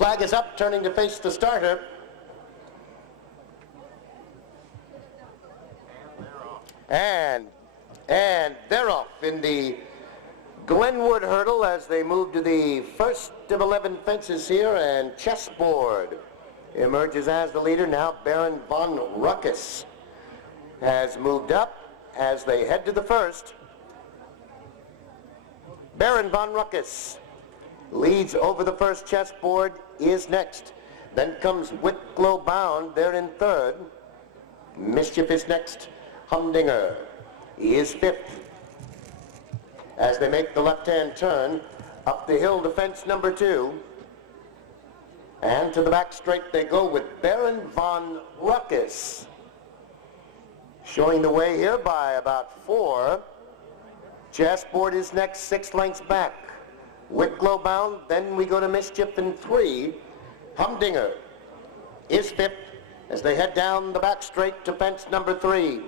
Flag is up, turning to face the starter. And they're off in the Glenwood hurdle as they move to the first of 11 fences here, and Chessboard emerges as the leader. Now Baron von Ruckus has moved up as they head to the first. Baron von Ruckus leads over the first. Chessboard is next. Then comes Wicklow Bound, they're in third. Mischief is next. Humdinger is fifth as they make the left-hand turn up the hill to fence number 2. And to the back straight they go with Baron von Ruckus showing the way here by about 4. Chessboard is next, 6 lengths back. Wicklow Bound, then we go to Mischief in 3. Humdinger is 5th as they head down the back straight to fence number 3.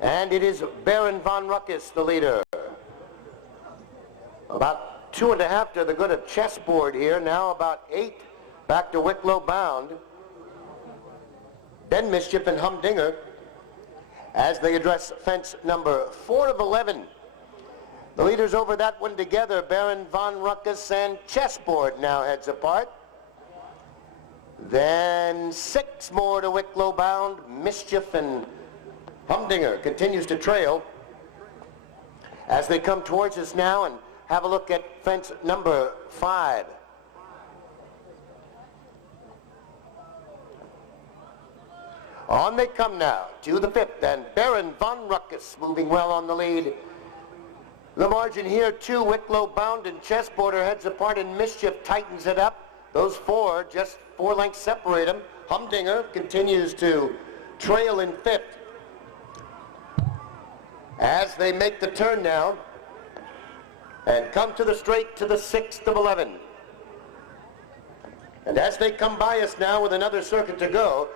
And it is Baron von Ruckus, the leader. About 2.5 to the good of Chessboard here. Now about 8 back to Wicklow Bound. Then Mischief and Humdinger as they address fence number 4 of 11. The leaders over that one together, Baron von Ruckus and Chessboard, now heads apart. Then 6 more to Wicklow Bound. Mischief and Humdinger continues to trail as they come towards us now and have a look at fence number 5. On they come now to the 5th, and Baron von Ruckus moving well on the lead. The margin here, 2 Wicklow Bound and Chessboard are heads apart, and Mischief tightens it up. Those 4, just 4 lengths separate them. Humdinger continues to trail in 5th. As they make the turn now and come to the straight to the 6th of 11. And as they come by us now with another circuit to go,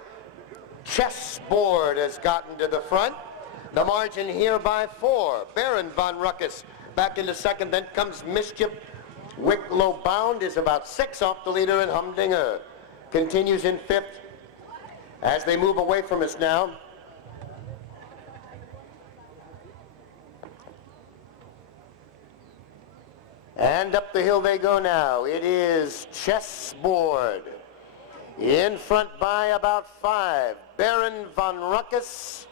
Chessboard has gotten to the front. The margin here by 4. Baron von Ruckus back into second. Then comes Mischief. Wicklow Bound is about 6 off the leader, and Humdinger continues in 5th as they move away from us now. And up the hill they go now. It is Chessboard in front by about 5. Baron von Ruckus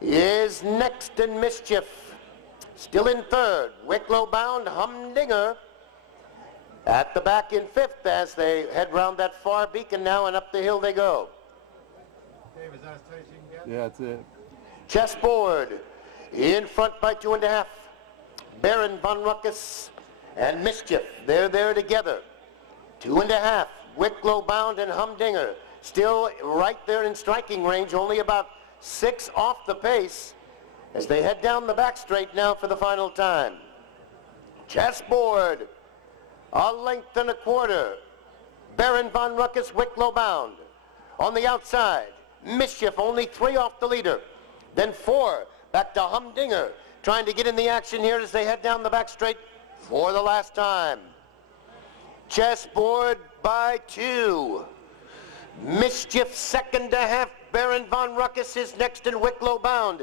is next, in Mischief still in 3rd. Wicklow Bound, Humdinger at the back in 5th as they head round that far beacon now, and up the hill they go. Dave, is that as tight as you can get? Yeah, that's it. Chessboard in front by 2.5. Baron von Ruckus and Mischief, they're there together. 2.5. Wicklow Bound and Humdinger still right there in striking range, only about 6 off the pace as they head down the back straight now for the final time. Chessboard, 1.25 lengths. Baron von Ruckus, Wicklow Bound. On the outside, Mischief only 3 off the leader. Then 4 back to Humdinger, trying to get in the action here as they head down the back straight for the last time. Chessboard by 2. Mischief 2.5. Baron von Ruckus is next, and Wicklow Bound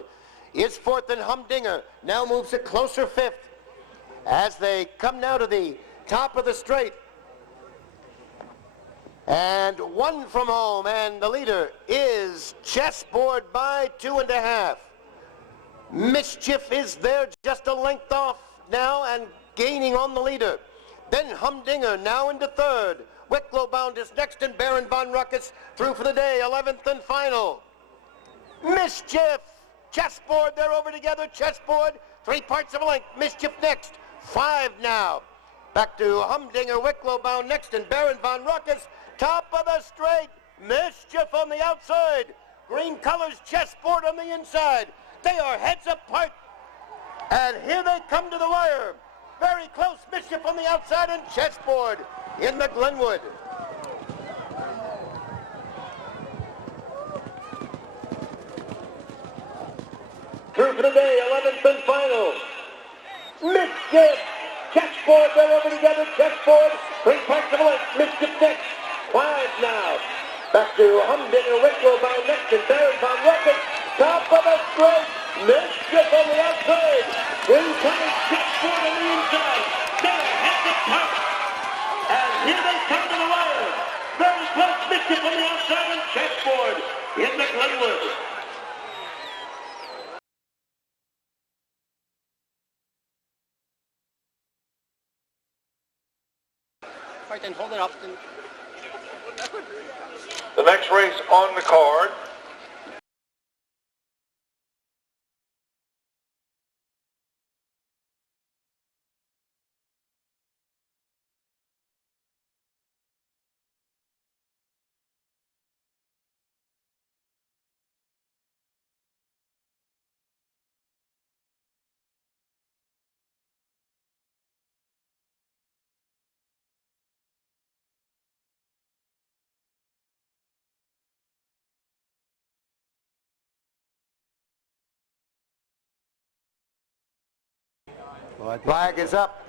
is 4th, and Humdinger now moves a closer 5th as they come now to the top of the straight. And 1 from home, and the leader is Chessboard by 2.5. Mischief is there just a length off now and gaining on the leader. Then Humdinger now into 3rd. Wicklow Bound is next, and Baron von Ruckus through for the day, 11th and final. Mischief, Chessboard, they're over together. Chessboard, 3 parts of a length. Mischief next, 5 now. Back to Humdinger, Wicklow Bound next, and Baron von Ruckus, top of the straight. Mischief on the outside. Green colors, Chessboard on the inside. They are heads apart, and here they come to the wire. Very close, Mischief on the outside, and Chessboard in the Glenwood. Through for the day, 11th and final. Mischief, Chessboard, they're over together. Chessboard Impossible at Mischief next. Quiet now. Back to Humdinger, Wicklow by next and third on Rocket. Top of the straight. Mischief on the outside. Incoming Chessboard on the inside. There, hit the top. And here they come to the wire. Very close. Mischief on the outside and Chessboard in the Glenwood. Right then, hold it up. The next race on the card. Flag is up.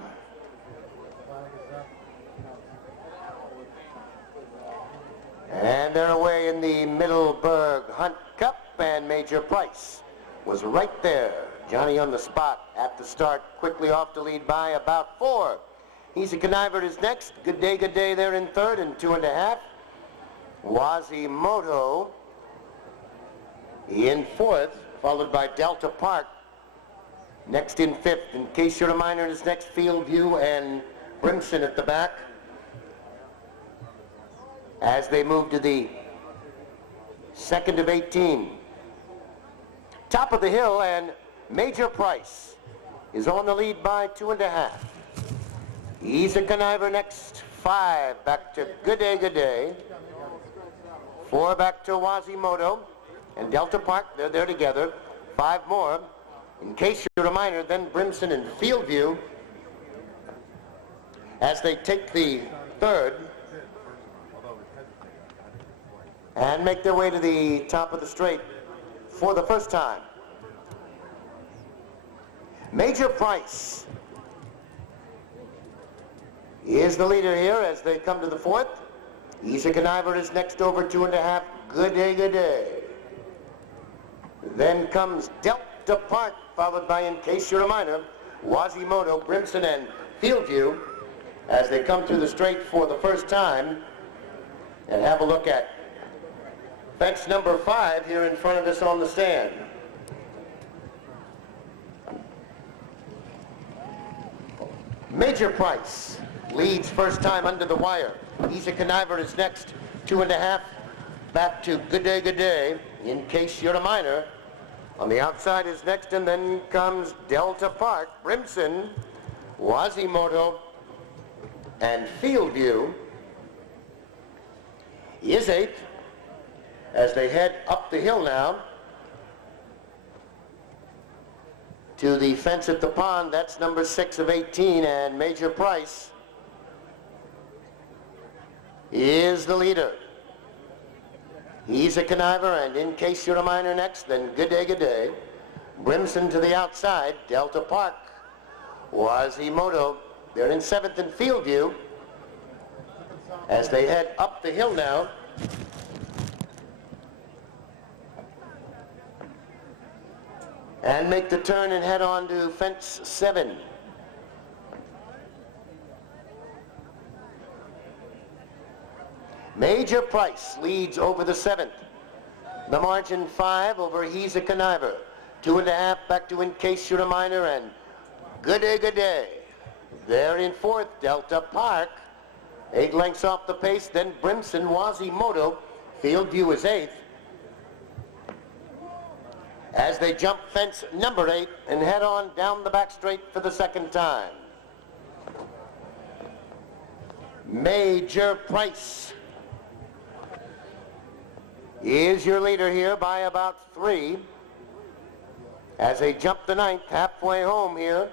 And they're away in the Middleburg Hunt Cup, and Major Price was right there. Johnny on the spot at the start, quickly off to lead by about 4. Easy Conniver is next. Good day there in third and 2.5. Quasimodo in fourth, followed by Delta Park. Next in fifth, in case you're a minor, is next Field View and Brimson at the back. As they move to the second of 18. Top of the hill, and Major Price is on the lead by 2.5. Easy Conniver next, 5 back to Good Day. 4 back to Quasimodo and Delta Park, they're there together. 5 more. In case you're a minor, then Brimson and Field View as they take the third and make their way to the top of the straight for the first time. Major Price is the leader here as they come to the fourth. Easy Conniver is next over 2.5. Good day. Then comes Delta Park, followed by In Case You're a Minor, Quasimodo, Brimson, and Field View as they come through the straight for the first time. And have a look at fence number 5 here in front of us on the stand. Major Price leads first time under the wire. Easy Conniver is next, 2.5. Back to Good Day, In Case You're a Minor. On the outside is next, and then comes Delta Park, Brimson, Quasimodo, and Field View is 8th as they head up the hill now to the fence at the pond. That's number 6 of 18, and Major Price is the leader. He's a Conniver, and In Case You're a Minor next, then Good Day. Brimson to the outside, Delta Park, Quasimodo, they're in 7th and Field View as they head up the hill now. And make the turn and head on to fence 7. Major Price leads over the 7th. The margin 5 over He's a Conniver. 2.5 back to In Case You're a Minor and Good Day. There in 4th, Delta Park. 8 lengths off the pace, then Brimson, Quasimodo. Field View is 8th. As they jump fence number 8 and head on down the back straight for the second time. Major Price is your leader here by about 3 as they jump the 9th, halfway home here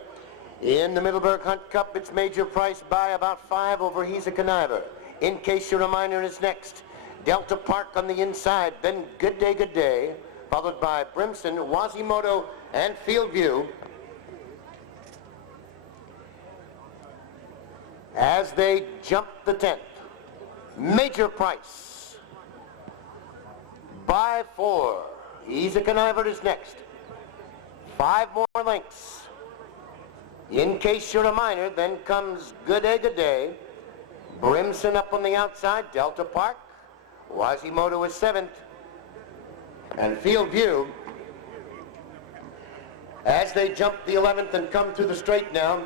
in the Middleburg Hunt Cup. It's Major Price by about 5 over He's a Conniver. In Case You're a Minor is next. Delta Park on the inside, then Good Day, followed by Brimson, Quasimodo, and Field View as they jump the 10th. Major price by 4. Easy Conniver is next. 5 more lengths. In case you're a minor, then comes Good Day. Brimson up on the outside, Delta Park. Quasimodo is 7th. And Field View, as they jump the 11th and come through the straight now,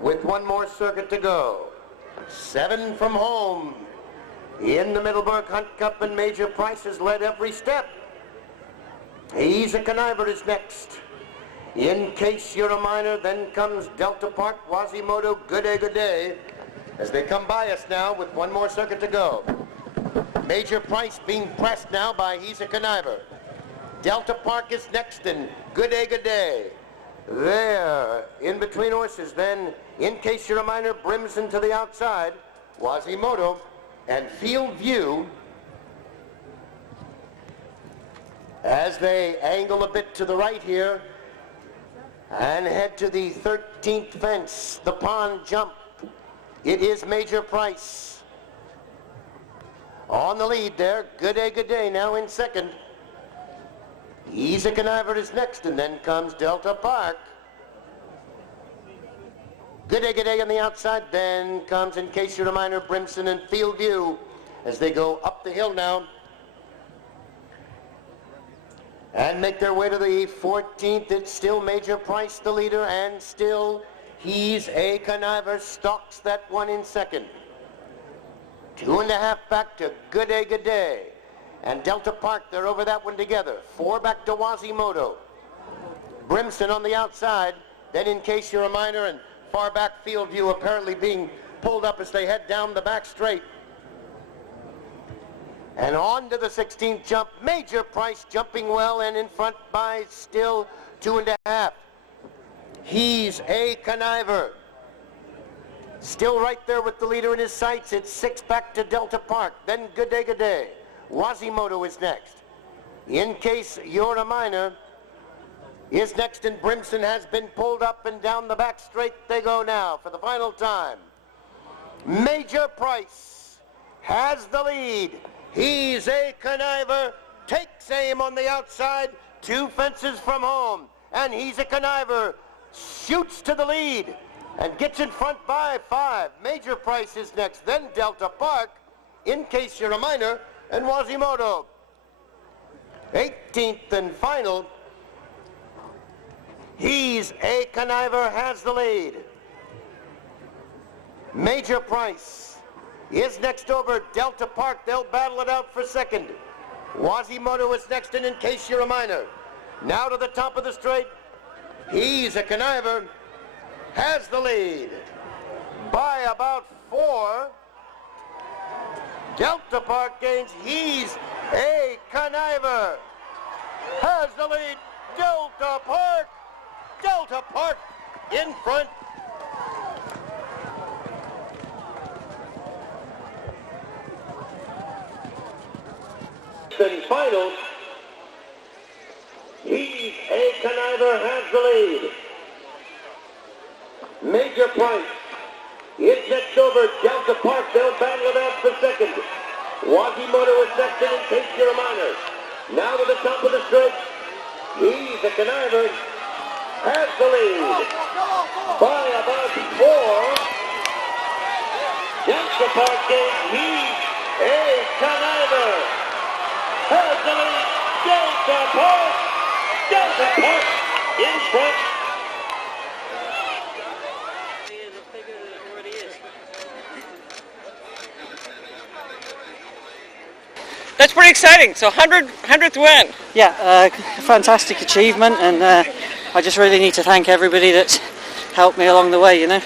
with 1 more circuit to go. 7 from home. In the Middleburg Hunt Cup, and Major Price has led every step. Easy Conniver is next. In case you're a minor, then comes Delta Park, Quasimodo, Good Day, as they come by us now with 1 more circuit to go. Major Price being pressed now by Easy Conniver. Delta Park is next, and Good Day. There, in between horses, then, in case you're a minor, Brimson to the outside, Quasimodo, and Field View, as they angle a bit to the right here and head to the 13th fence, the pond jump. It is Major Price on the lead there. Good Day now in second. Easy Conniver is next, and then comes Delta Park. Good Day on the outside, then comes, in case you're a minor, Brimson and Field View as they go up the hill now and make their way to the 14th. It's still Major Price, the leader, and still Easy Conniver stalks that one in second. 2.5 back to Good Day. And Delta Park, they're over that one together. 4 back to Quasimodo. Brimson on the outside. Then, in case you're a minor, and far back Field View apparently being pulled up as they head down the back straight. And on to the 16th jump. Major Price jumping well, and in front by still 2.5. He's a Conniver. Still right there with the leader in his sights. It's 6 back to Delta Park. Then Good Day. Quasimodo is next. In case you're a minor is next, and Brimson has been pulled up, and down the back straight they go now for the final time. Major Price has the lead. He's a Conniver, takes aim on the outside, 2 fences from home, and He's a Conniver shoots to the lead and gets in front by 5. Major Price is next, then Delta Park, In case you're a minor, and Quasimodo. 18th and final. He's a Conniver has the lead. Major Price is next over Delta Park. They'll battle it out for second. Quasimodo is next, and in case you're a minor. Now to the top of the straight. He's a Conniver has the lead by about 4. Delta Park gains. He's a Conniver has the lead. Delta Park in front. And final. He's a Conniver has the lead. Major Price is next over Delta Park. They'll battle it out for second. Quasimodo is next in case you're a minor. Now to the top of the straight. He's a Conniver has the lead by about 4. Delta Park gains. He's a Conniver has the lead. Delta Park in front. That's pretty exciting. So 100th win. Yeah, fantastic achievement, and I just really need to thank everybody that's helped me along the way. You know,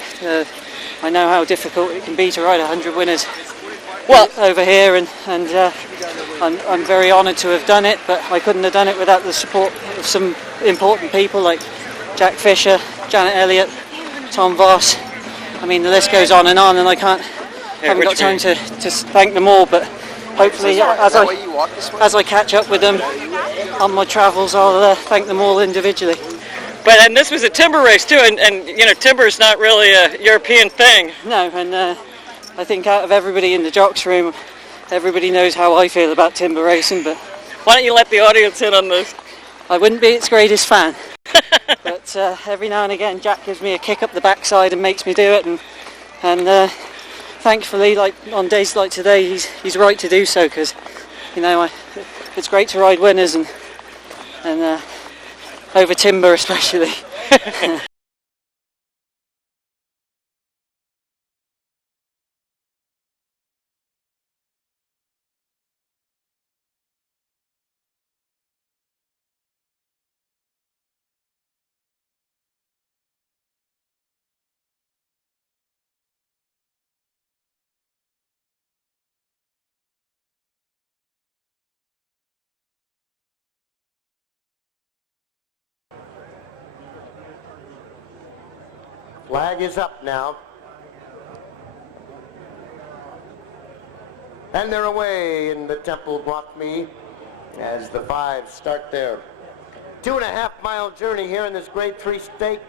I know how difficult it can be to ride 100 winners. Well, over here, and I'm very honoured to have done it, but I couldn't have done it without the support of some important people like Jack Fisher, Janet Elliott, Tom Voss. I mean, the list goes on, and I haven't got time to thank them all, but hopefully as I catch up with them on my travels, I'll thank them all individually. And this was a timber race too, and you know, timber is not really a European thing. No, and I think out of everybody in the jocks room, everybody knows how I feel about timber racing, but Why don't you let the audience in on this? I wouldn't be its greatest fan. But every now and again Jack gives me a kick up the backside and makes me do it, and thankfully, like on days like today, he's right to do so, because you know it's great to ride winners and over timber especially. Flag is up now. And they're away in the Temple Gwathmey as the fives start their 2.5-mile journey here in this Grade 3 stake.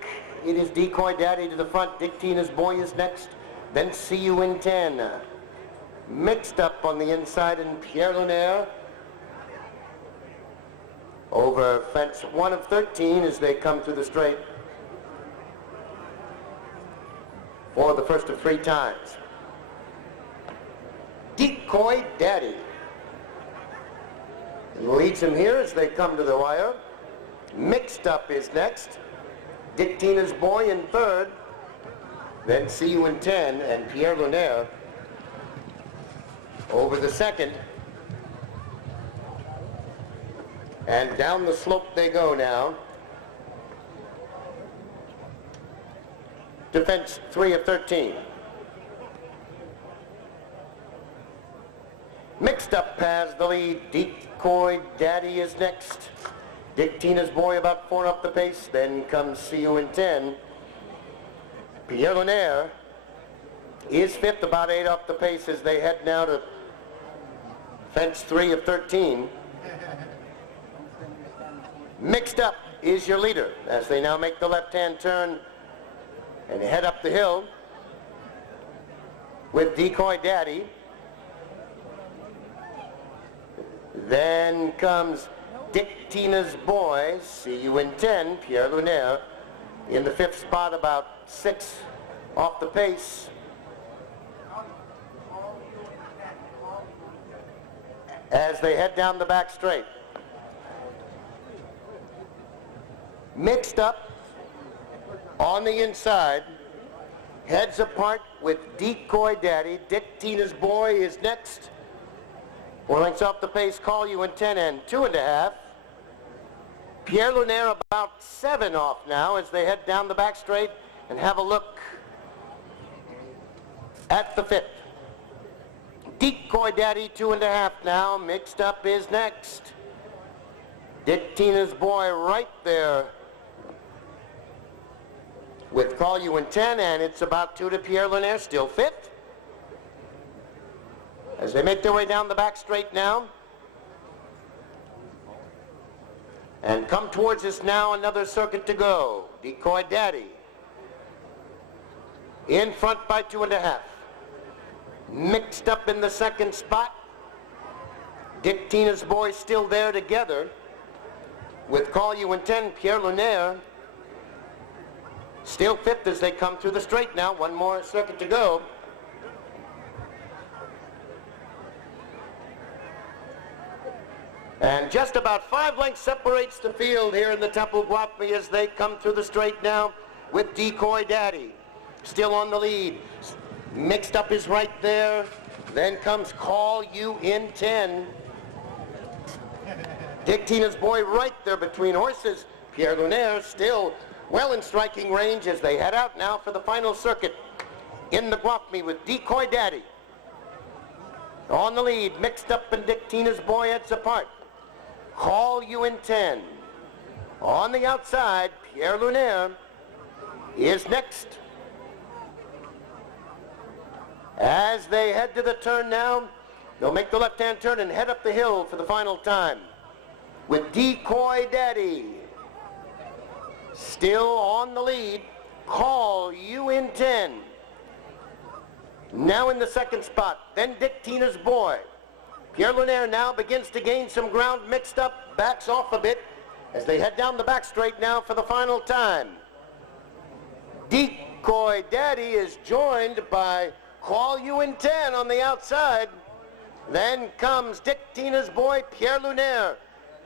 It is Decoy Daddy to the front. Dick Tina's Boy is next. Then See You in 10. Mixed up on the inside in Pierre Lunaire. Over fence 1 of 13 as they come through the straight for the first of 3 times. Decoy Daddy leads him here as they come to the wire. Mixed Up is next. Dick Tina's Boy in 3rd. Then See You in 10, and Pierre Lunaire over the 2nd. And down the slope they go now. To fence 3 of 13. Mixed Up has the lead. Decoy Daddy is next. Dick Tina's Boy about 4 up the pace. Then comes See You in 10. Pierre Lunaire is 5th, about 8 off the pace as they head now to fence 3 of 13. Mixed Up is your leader as they now make the left-hand turn and head up the hill with Decoy Daddy. Then comes Dick Tina's Boy, See You in 10, Pierre Lunaire in the 5th spot, about 6 off the pace. As they head down the back straight. Mixed Up on the inside, heads apart with Decoy Daddy. Dick Tina's Boy is next. 4 lengths off the pace, Call You in 10 and 2.5. Pierre Lunaire about 7 off now as they head down the back straight and have a look at the 5th. Decoy Daddy 2.5 now. Mixed Up is next. Dick Tina's Boy right there with Call You in 10, and it's about 2 to Pierre Lunaire, still 5th. As they make their way down the back straight now. And come towards us now, another circuit to go. Decoy Daddy in front by 2.5. Mixed Up in the 2nd spot. Dick Tina's Boy still there together with Call You in 10, Pierre Lunaire still 5th as they come through the straight now. One more circuit to go. And just about 5 lengths separates the field here in the Temple Gwathmey as they come through the straight now with Decoy Daddy still on the lead. Mixed Up is right there. Then comes Call You in 10. Dick Tina's Boy right there between horses. Pierre Lunaire still well in striking range as they head out now for the final circuit in the Gwathmey with Decoy Daddy on the lead. Mixed Up and Dick Tina's Boy heads apart. Call You in 10. On the outside, Pierre Lunaire is next. As they head to the turn now, they'll make the left-hand turn and head up the hill for the final time with Decoy Daddy still on the lead. Call You in 10. Now in the second spot, then Dick Tina's Boy. Pierre Lunaire now begins to gain some ground, mixed up, backs off a bit as they head down the back straight now for the final time. Decoy Daddy is joined by Call You in 10 on the outside. Then comes Dick Tina's Boy, Pierre Lunaire.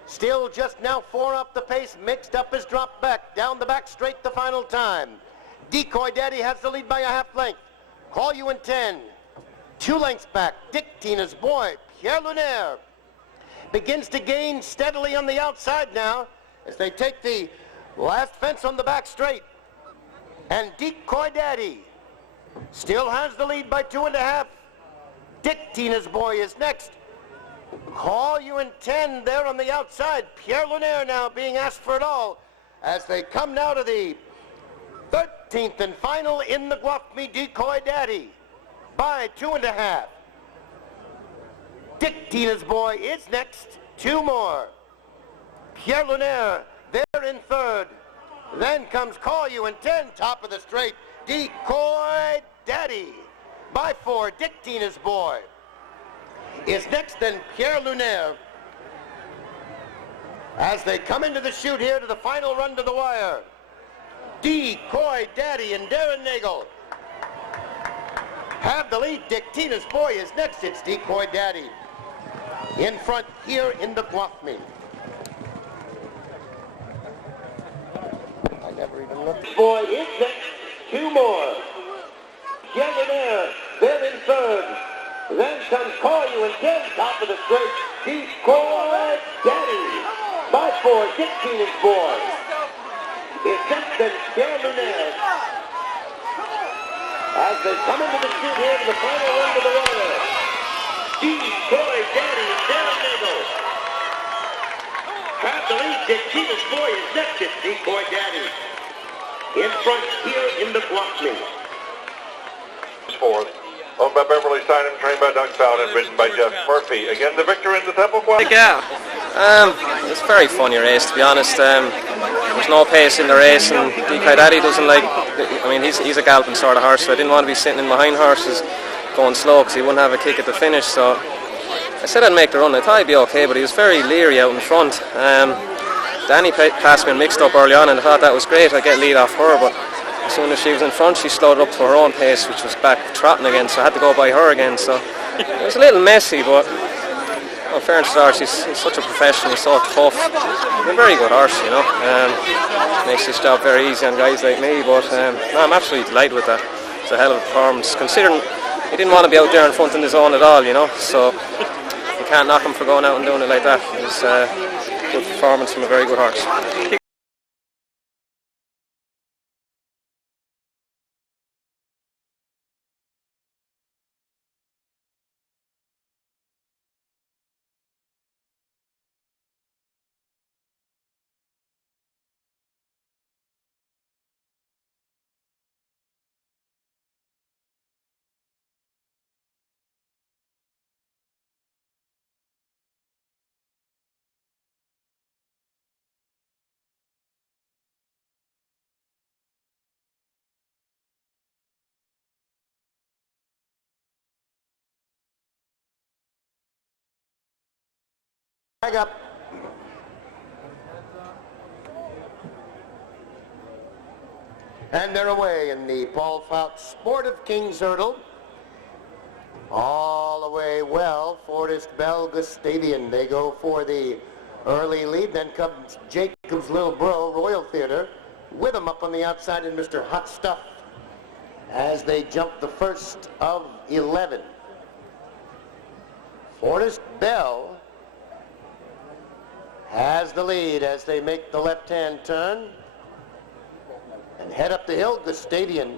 Still just now 4 up the pace, mixed up his drop back, down the back straight the final time. Decoy Daddy has the lead by a half length. Call You in 10. 2 lengths back, Dick Tina's Boy, Pierre Lunaire. Begins to gain steadily on the outside now as they take the last fence on the back straight. And Decoy Daddy still has the lead by 2.5. Dick Tina's Boy is next. Call You in 10 there on the outside. Pierre Lunaire now being asked for it all as they come now to the 13th and final in the Gwathmey. Decoy Daddy by 2.5. Dick Tina's Boy is next. 2 more. Pierre Lunaire there in third. Then comes Call You in 10, top of the straight. Decoy Daddy by 4. Dick Tina's Boy is next, then Pierre Lunaire as they come into the chute here to the final run to the wire. Decoy Daddy and Darren Nagel have the lead. Dick Tina's Boy is next. It's Decoy Daddy in front here in the Gwathmey. I never even looked. Boy is next. 2 more. Pierre Lunaire there in third. Then comes Call You in 10, top of the straight. Decoy Daddy by 4. Dick Tina's Boy is next, then Pierre Lunaire as they come into the chute here to the final run to the wire. Decoy Daddy and Darren Nagel have the lead. Dick Tina's Boy is next. It's Decoy Daddy in front here in the Gwathmey. Fourth, owned by Beverly Stein and trained by Doug Fout and ridden by Jeff Murphy. Again, the victor in the Temple Gwathmey. Yeah, it's a very funny race, to be honest. There's no pace in the race, and Decoy Daddy doesn't like. I mean, he's a galloping sort of horse, so I didn't want to be sitting in behind horses going slow because he wouldn't have a kick at the finish. So I said I'd make the run. I thought he'd be okay, but he was very leery out in front. Danny passed me and mixed up early on, and I thought that was great. I'd get lead off her, but as soon as she was in front, she slowed up to her own pace, which was back trotting again, so I had to go by her again. So it was a little messy, but in fairness to her, she's such a professional, so tough. She's a very good horse, you know. Makes this job very easy on guys like me, but no, I'm absolutely delighted with that. It's a hell of a performance, considering he didn't want to be out there in front in his own at all, you know. So you can't knock him for going out and doing it like that. It was a good performance from a very good horse. Back up. And they're away in the Paul Fout Sport of King's Hurdle. All the way well, Fortest Bell Gustavian. They go for the early lead. Then comes Jacob's Little Bro, Royal Theatre, with him up on the outside, and Mr. Hot Stuff as they jump the first of 11. Fortest Bell has the lead as they make the left-hand turn and head up the hill. Gustavian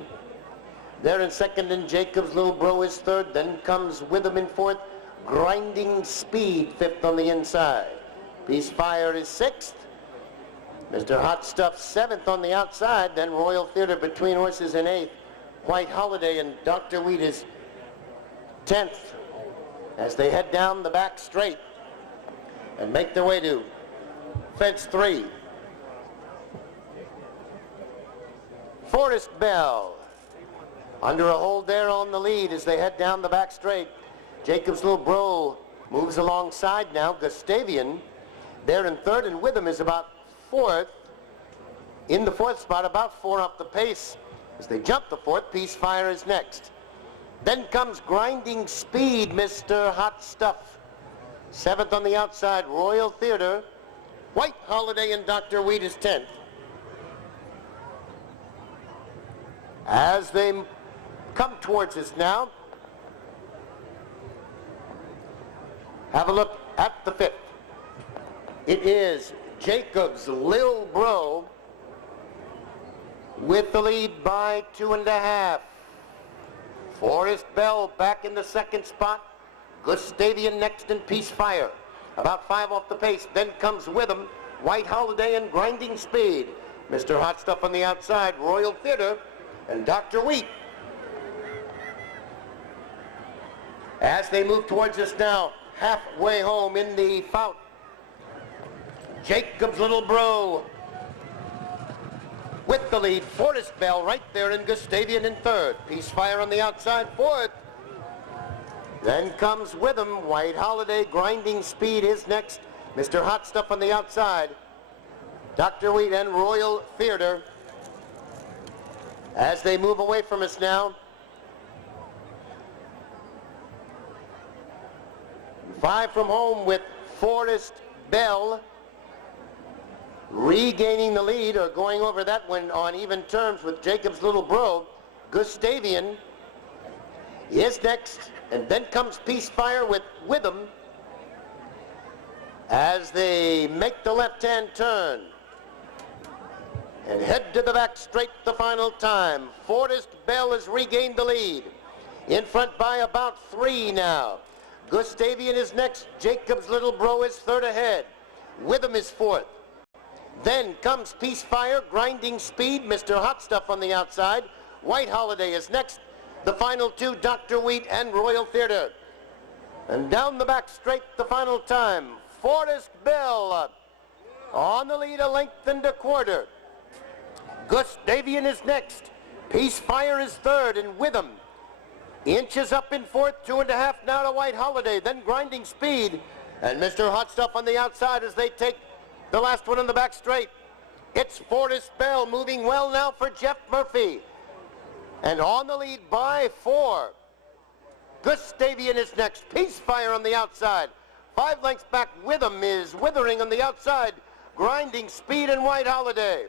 there in second, and Jacob's Little Bro is third. Then comes Witham in fourth. Grinding Speed fifth on the inside. Peace Fire is sixth. Mr. Hot Stuff seventh on the outside. Then Royal Theatre between horses in eighth. White Holiday and Dr. Wheat is 10th as they head down the back straight and make their way to fence 3. Forrest Bell under a hold there on the lead as they head down the back straight. Jacob's Little Bro moves alongside now. Gustavian there in third, and with him is about fourth. In the fourth spot, about 4 up the pace. As they jump the fourth, Peacefire is next. Then comes Grinding Speed, Mr. Hot Stuff. Seventh on the outside, Royal Theater. White Holiday and Dr. Wheat is 10th. As they come towards us now, have a look at the fifth. It is Jacob's Lil Bro with the lead by 2.5. Forrest Bell back in the second spot. Gustavian next and Peacefire. About 5 off the pace. Then comes with him White Holiday and Grinding Speed. Mr. Hot Stuff on the outside. Royal Theater and Dr. Wheat. As they move towards us now, halfway home in the Fout, Jacob's Little Bro with the lead. Forrest Bell right there, and Gustavian in third. Peacefire on the outside, fourth. Then comes with him White Holiday. Grinding Speed is next. Mr. Hot Stuff on the outside. Dr. Wheat and Royal Theater. As they move away from us now, 5 from home with Forrest Bell regaining the lead, or going over that one on even terms with Jacob's Little Bro. Gustavian is next, and then comes Peacefire with him as they make the left-hand turn and head to the back straight the final time. Forrest Bell has regained the lead. In front by about 3 now. Gustavian is next. Jacob's Little Bro is third ahead. With him is fourth. Then comes Peacefire, Grinding Speed, Mr. Hot Stuff on the outside. White Holiday is next. The final 2, Dr. Wheat and Royal Theater. And down the back straight the final time. Forrest Bell on the lead, 1.25 lengths. Gustavian is next. Peacefire is third, and with him inches up in fourth, 2.5 now to White Holiday. Then Grinding Speed and Mr. Hot Stuff on the outside as they take the last one on the back straight. It's Forrest Bell moving well now for Jeff Murphy. And on the lead by 4. Gustavian is next. Peacefire on the outside. 5 lengths back with him is Withering on the outside. Grinding Speed and White Holiday.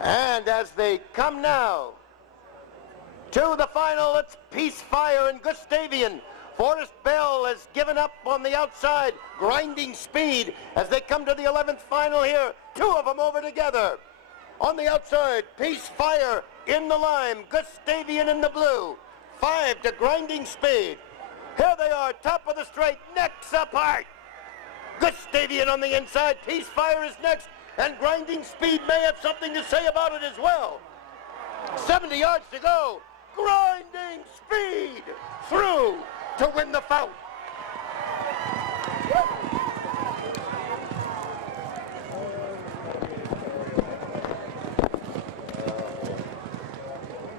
And as they come now to the final, it's Peacefire and Gustavian. Forrest Bell has given up on the outside. Grinding Speed as they come to the 11th final here. 2 of them over together. On the outside, Peacefire in the lime. Gustavian in the blue. 5 to Grinding Speed. Here they are, top of the straight, necks apart. Gustavian on the inside. Peacefire is next. And Grinding Speed may have something to say about it as well. 70 yards to go. Grinding Speed through to win the Fout.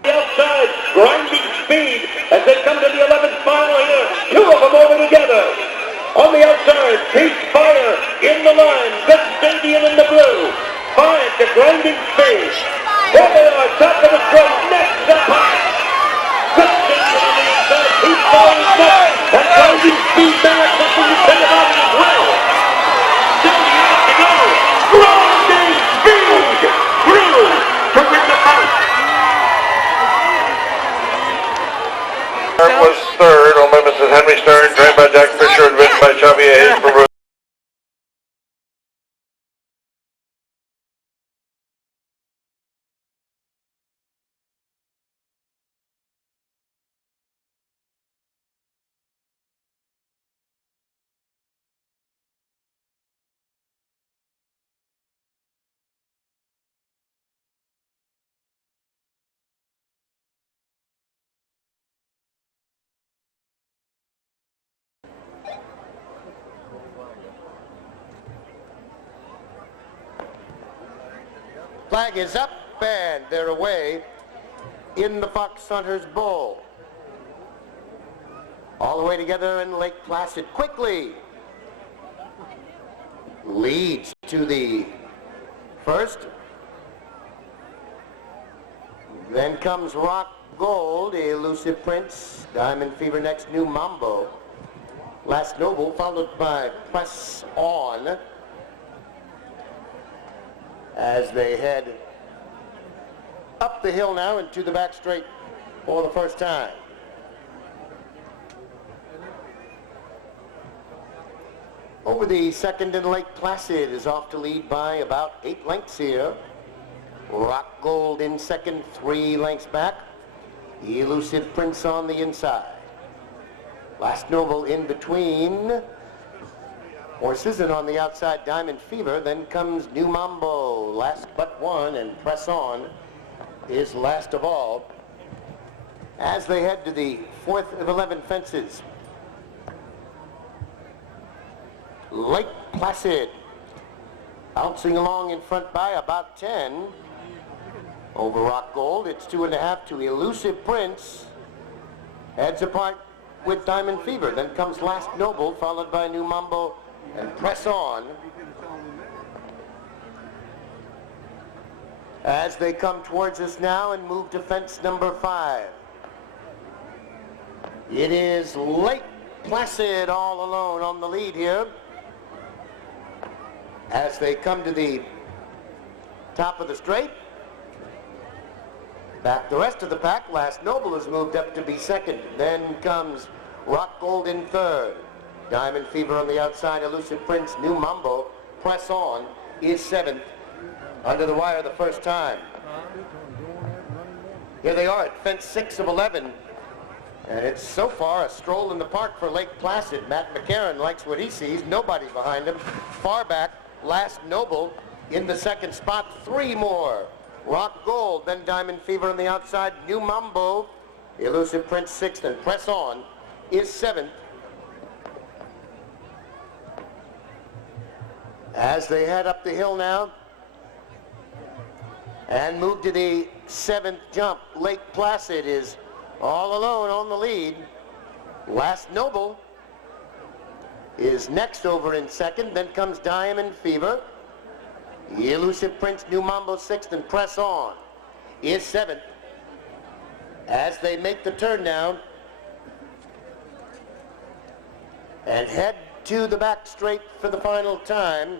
Outside, Grinding Speed as they come to the 11th final here. 2 of them over together. On the outside, Peacefire in the line. Gustavian in the blue. 5 to Grinding Speed. There they are, top of the straight, next up high. Gustavian on the inside, Peacefire is next. And Grinding Speed may have something to say about it as well. 70 yards to go. Grinding Speed through to win the Fout. Was third, owned by Mrs. Henry Stern, trained by Jack Fisher, and ridden by Xavier Hayes from Bruce. Flag is up. band their way in the Foxhunters Bowl. All the way together in Lake Placid quickly leads to the first. Then comes Rock Gold, Elusive Prince, Diamond Fever next, New Mambo. Last Noble followed by Press On as they head up the hill now into the back straight for the first time. Over the second in Lake Placid is off to lead by about 8 lengths here. Rock Gold in second, 3 lengths back. Elusive Prince on the inside. Last Noble in between horses, and on the outside Diamond Fever. Then comes New Mambo, last but one, and Press On is last of all as they head to the 4th of 11 fences. Lake Placid bouncing along in front by about 10. Over Rock Gold, it's 2.5 to Elusive Prince. Heads apart with Diamond Fever. Then comes Last Noble, followed by New Mambo and Press On. As they come towards us now and move to fence number 5. It is Lake Placid all alone on the lead here. As they come to the top of the straight, back the rest of the pack. Last Noble has moved up to be second. Then comes Rock Gold in third. Diamond Fever on the outside. Elusive Prince, New Mambo, Press On is seventh. Under the wire the first time. Here they are at fence 6 of 11. And it's so far a stroll in the park for Lake Placid. Matt McCarron likes what he sees. Nobody behind him. Far back, Last Noble in the second spot. 3 more. Rock Gold, then Diamond Fever on the outside. New Mambo, Elusive Prince 6th, and Press On is 7th. As they head up the hill now and move to the 7th jump, Lake Placid is all alone on the lead. Last Noble is next over in second. Then comes Diamond Fever. Elusive Prince, New Mambo 6th, and Press On is 7th. As they make the turn now and head to the back straight for the final time.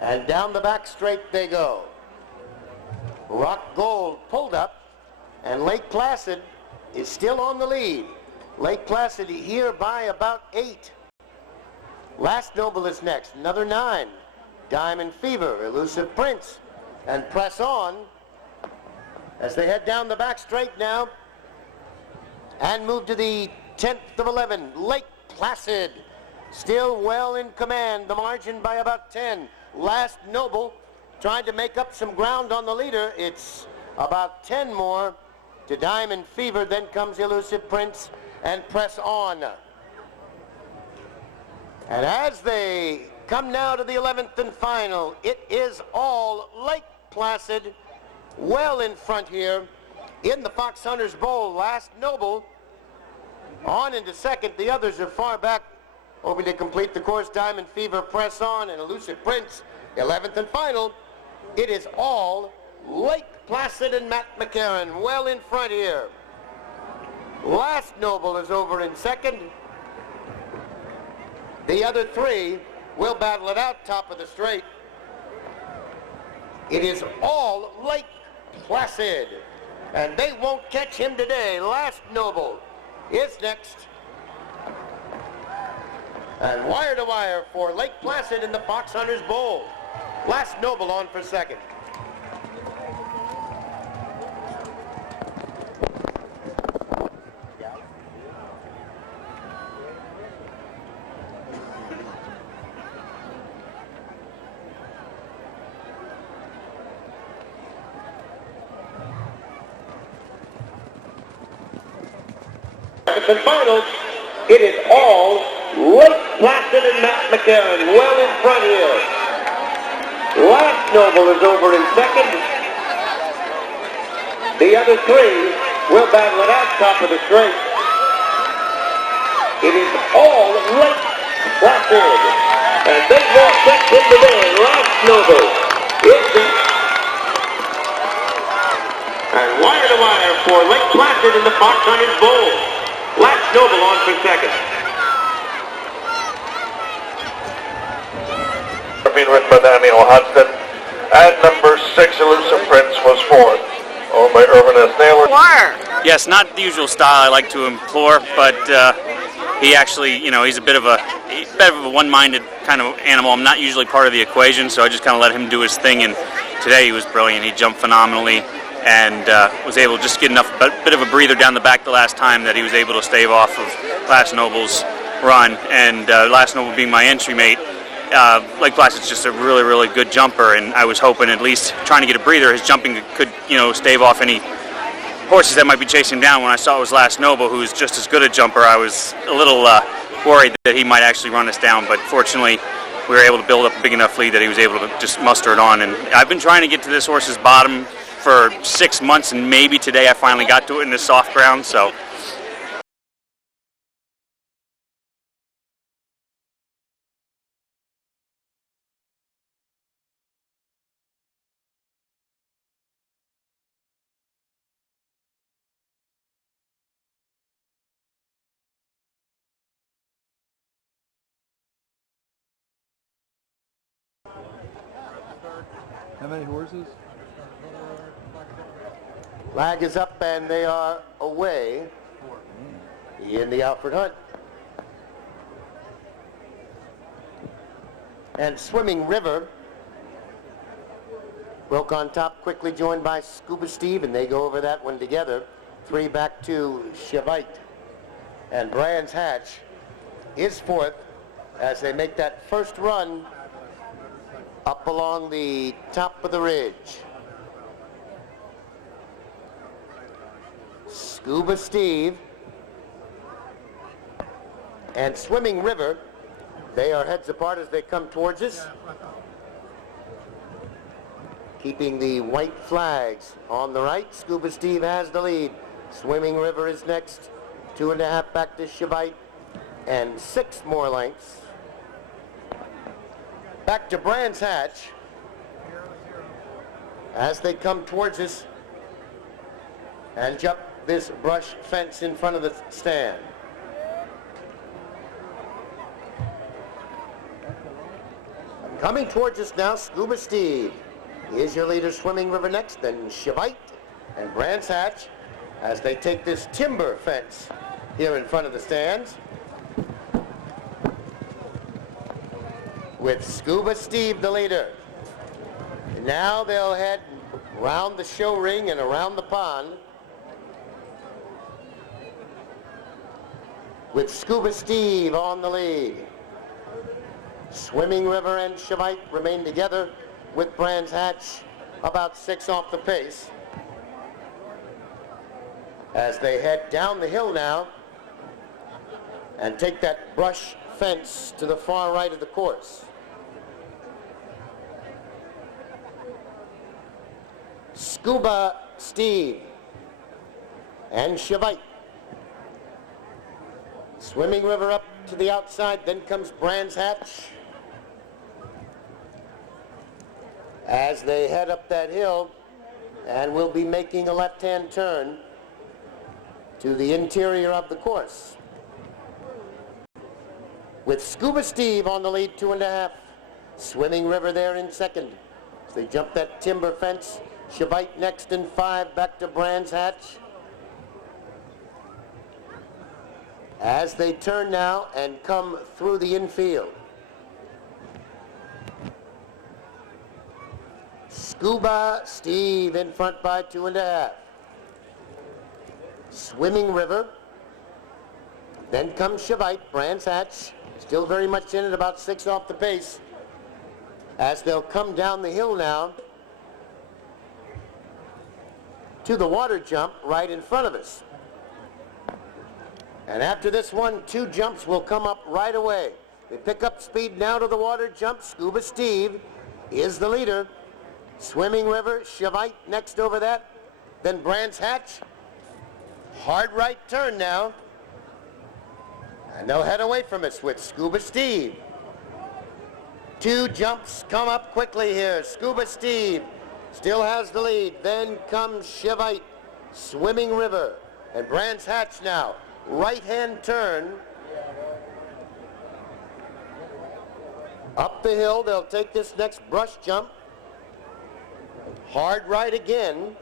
And down the back straight they go. Rock Gold pulled up, and Lake Placid is still on the lead. Lake Placid here by about 8. Last Noble is next, another 9. Diamond Fever, Elusive Prince, and Press On as they head down the back straight now and move to the 10th of 11. Lake Placid still well in command, the margin by about 10. Last Noble trying to make up some ground on the leader. It's about 10 more to Diamond Fever. Then comes Elusive Prince and Press On. And as they come now to the 11th and final, it is all Lake Placid well in front here in the Foxhunters Bowl. Last Noble on into second. The others are far back, hoping to complete the course. Diamond Fever, Press On, and Elusive Prince. 11th and final, it is all Lake Placid and Matt McCarron well in front here. Last Noble is over in second. The other 3 will battle it out top of the straight. It is all Lake Placid, and they won't catch him today. Last Noble is next. And wire to wire for Lake Placid in the Foxhunters Bowl. Last Noble on for second. And final, it is all Lake Placid and Matt McCarron well in front here. Last Noble is over in second. The other three will battle it out top of the straight. It is all late placid. And big ball sets into there. Last Noble is the... And wire to wire for Lake Placid in the Foxhunters Bowl. Last Noble on for second. Being ridden by Daniel Hudson. And number 6, Elusive Prince, was fourth. Owned by Irvin S. Naylor. Yes, not the usual style I like to employ, but he actually, he's a bit of a one-minded kind of animal. I'm not usually part of the equation, so I just kind of let him do his thing, and today he was brilliant. He jumped phenomenally and was able to just get enough, a bit of a breather down the back the last time that he was able to stave off of Last Noble's run, and Last Noble being my entry mate. Lake Placid's just a really, really good jumper, and I was hoping at least trying to get a breather, his jumping could, stave off any horses that might be chasing him down. When I saw it was Last Noble, who's just as good a jumper, I was a little worried that he might actually run us down, but fortunately we were able to build up a big enough lead that he was able to just muster it on. And I've been trying to get to this horse's bottom for 6 months, and maybe today I finally got to it in this soft ground, so. How many horses? Flag is up and they are away in the Alfred Hunt. And Swimming River broke on top, quickly joined by Scuba Steve, and they go over that one together. 3 back to Chevite. And Brands Hatch is fourth as they make that first run up along the top of the ridge. Scuba Steve and Swimming River, they are heads apart as they come towards us, keeping the white flags on the right. Scuba Steve has the lead. Swimming River is next. 2.5 back to Chevite, and 6 more lengths. Back to Brands Hatch as they come towards us and jump this brush fence in front of the stand. Coming towards us now, Scuba Steve. Is your leader. Swimming River next, then Chevite and Brands Hatch as they take this timber fence here in front of the stands, with Scuba Steve the leader. And now they'll head around the show ring and around the pond, with Scuba Steve on the lead. Swimming River and Chevite remain together, with Brands Hatch about 6 off the pace, as they head down the hill now and take that brush fence to the far right of the course. Scuba Steve and Chevite. Swimming River up to the outside, then comes Brands Hatch as they head up that hill and will be making a left-hand turn to the interior of the course, with Scuba Steve on the lead, 2.5. Swimming River there in second as they jump that timber fence. Chevite next in 5, back to Brands Hatch as they turn now and come through the infield. Scuba Steve in front by 2.5. Swimming River, then comes Chevite. Brands Hatch still very much in it, about 6 off the pace, as they'll come down the hill now to the water jump right in front of us. And after this one, 2 jumps will come up right away. They pick up speed now to the water jump. Scuba Steve is the leader. Swimming River, Shavite next over that. Then Brands Hatch. Hard right turn now. And they'll head away from us with Scuba Steve. 2 jumps come up quickly here. Scuba Steve still has the lead. Then comes Shavite, Swimming River, and Brands Hatch now. Right-hand turn. Up the hill, they'll take this next brush jump. Hard right again.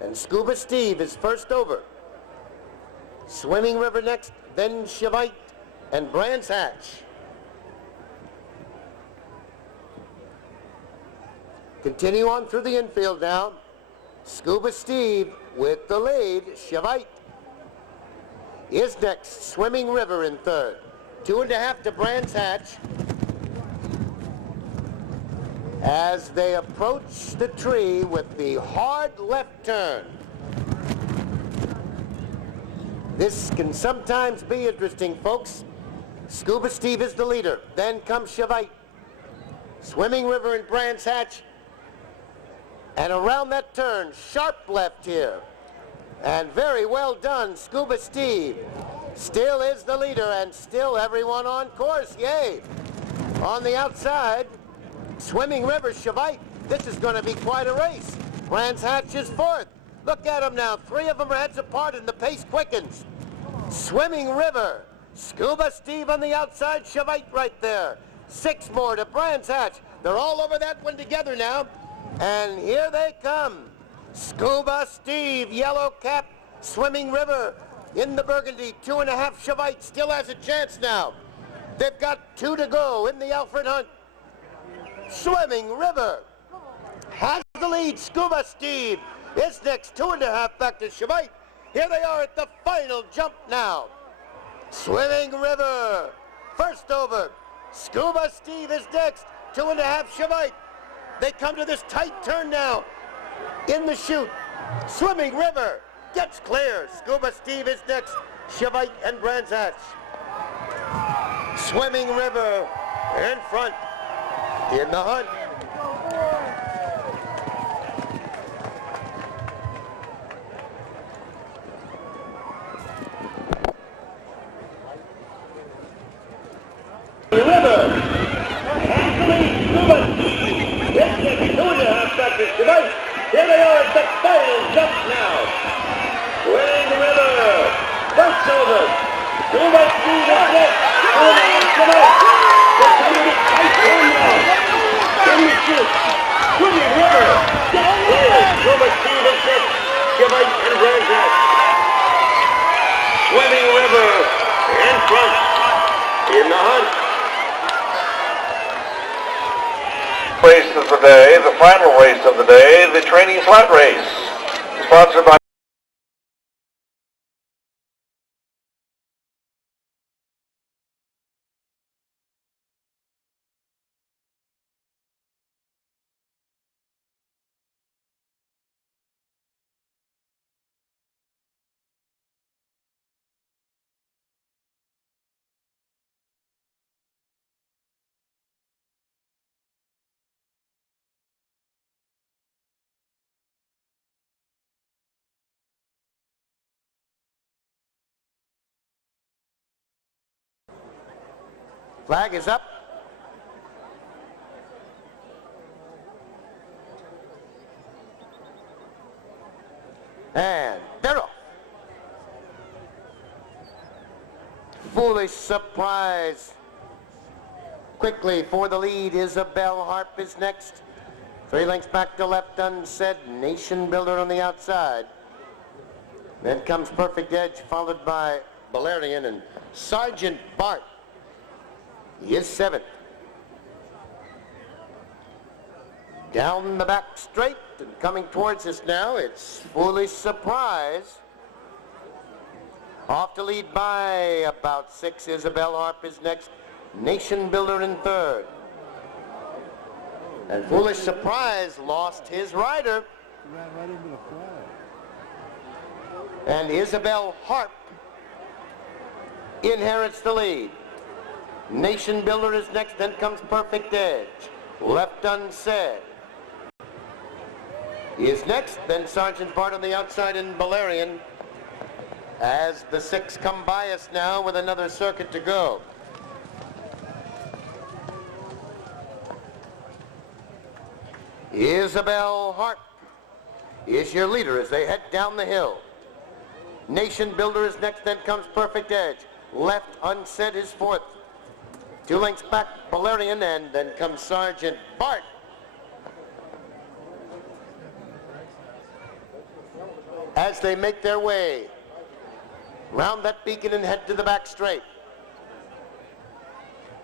And Scuba Steve is first over. Swimming River next, then Shavite and Brands Hatch. Continue on through the infield now. Scuba Steve with the lead. Shavite is next. Swimming River in third. 2.5 to Brands Hatch. As they approach the tree with the hard left turn. This can sometimes be interesting, folks. Scuba Steve is the leader. Then comes Shavite. Swimming River and Brands Hatch. And around that turn, sharp left here. And very well done, Scuba Steve. Still is the leader and still everyone on course, yay. On the outside, Swimming River, Shavite. This is going to be quite a race. Brands Hatch is fourth. Look at them now. 3 of them are heads apart and the pace quickens. Swimming River, Scuba Steve on the outside, Shavite right there. 6 more to Brands Hatch. They're all over that one together now. And here they come. Scuba Steve, yellow cap, Swimming River in the burgundy. 2.5 Shavite still has a chance now. They've got 2 to go in the Alfred hunt. Swimming River has the lead. Scuba Steve is next. 2.5 back to Shavite. Here they are at the final jump now. Swimming River first over. Scuba Steve is next. 2.5 Shavite. They come to this tight turn now. In the chute, Swimming River gets clear. Scuba Steve is next. Shavite and Brands Hatch. Swimming River in front in the hunt. River. Here they are at the final jump now. Swimming River, first over. Scuba Steve is next. They're coming to tight turn now. In the chute, Swimming River gets clear. Scuba Steve is next. Shavite and Brands Hatch. Swimming River in front in the hunt. Race of the day, the final race of the day, the training flat race, sponsored by Flag is up. And they're off. Foolish Surprise. Quickly for the lead, Isabel Harp is next. 3 lengths back to left, Unsaid. Nation Builder on the outside. Then comes Perfect Edge, followed by Valerian and Sergeant Bart. He is 7th. Down the back straight and coming towards us now, it's Foolish Surprise. Off to lead by about 6. Isabel Harp is next. Nation Builder in third. And Foolish Surprise lost his rider. Ran right into the flag. And Isabel Harp inherits the lead. Nation Builder is next, then comes Perfect Edge. left unsaid. He is next, then Sergeant Bart on the outside and Valerian, as the 6 come by us now with another circuit to go. Isabel Harp is your leader as they head down the hill. Nation Builder is next, then comes Perfect Edge. Left unsaid is 4th. 2 lengths back, Valerian, and then comes Sergeant Bart. As they make their way round that beacon and head to the back straight.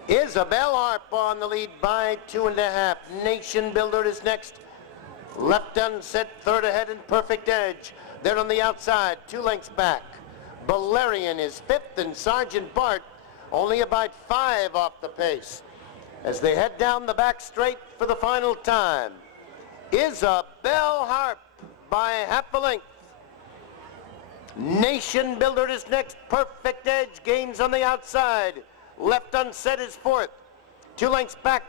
Isabel Harp on the lead by 2.5. Nation Builder is next. Left unsaid, 3rd ahead, and Perfect Edge. They're on the outside, 2 lengths back. Valerian is 5th, and Sergeant Bart only about 5 off the pace. As they head down the back straight for the final time. Isabel Harp by half a length. Nation Builder is next. Perfect Edge gains on the outside. Left unsaid is 4th. 2 lengths back,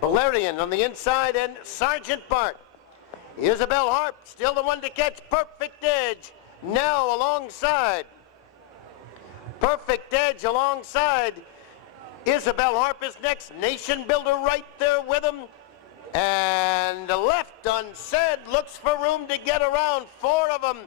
Valerian on the inside, and Sergeant Bart. Isabel Harp still the one to catch. Perfect Edge now alongside. Perfect Edge alongside. Isabel Harp is next. Nation Builder right there with him. And left unsaid looks for room to get around. 4 of them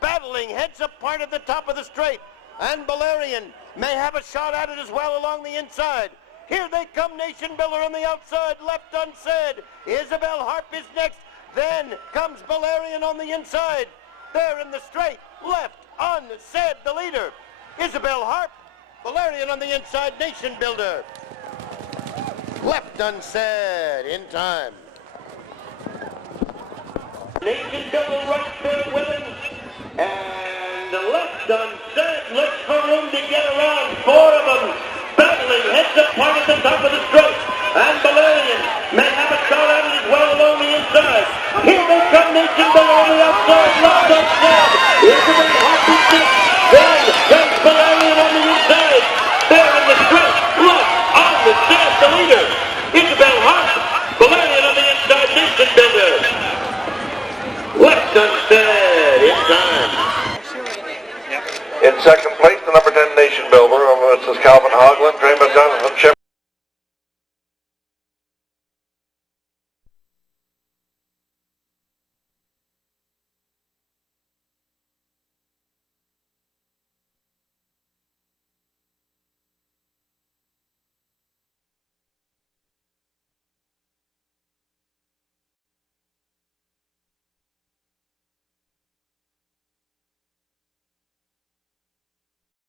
battling heads apart at the top of the straight. And Valerian may have a shot at it as well along the inside. Here they come, Nation Builder on the outside, left unsaid. Isabel Harp is next. Then comes Valerian on the inside. There in the straight, left unsaid, the leader. Isabel Harp, Valerian on the inside, Nation Builder. Left unsaid in time. Nation Builder right there with him. And the left unsaid looks for room to get around. 4 of them battling heads apart at the top of the straight. And Valerian may have a shot at it as well along the inside. Here they come, Nation Builder on the outside, left unsaid. Isabel Harp is next. Then comes Valerian on the inside. There in the straight, left unsaid, the leader. Isabel Harp, Valerian on the inside, Nation Builder. Left unsaid in time. In second place, the number 10 Nation Builder of Mrs. Calvin Hoagland, trained by Jonathan Chip.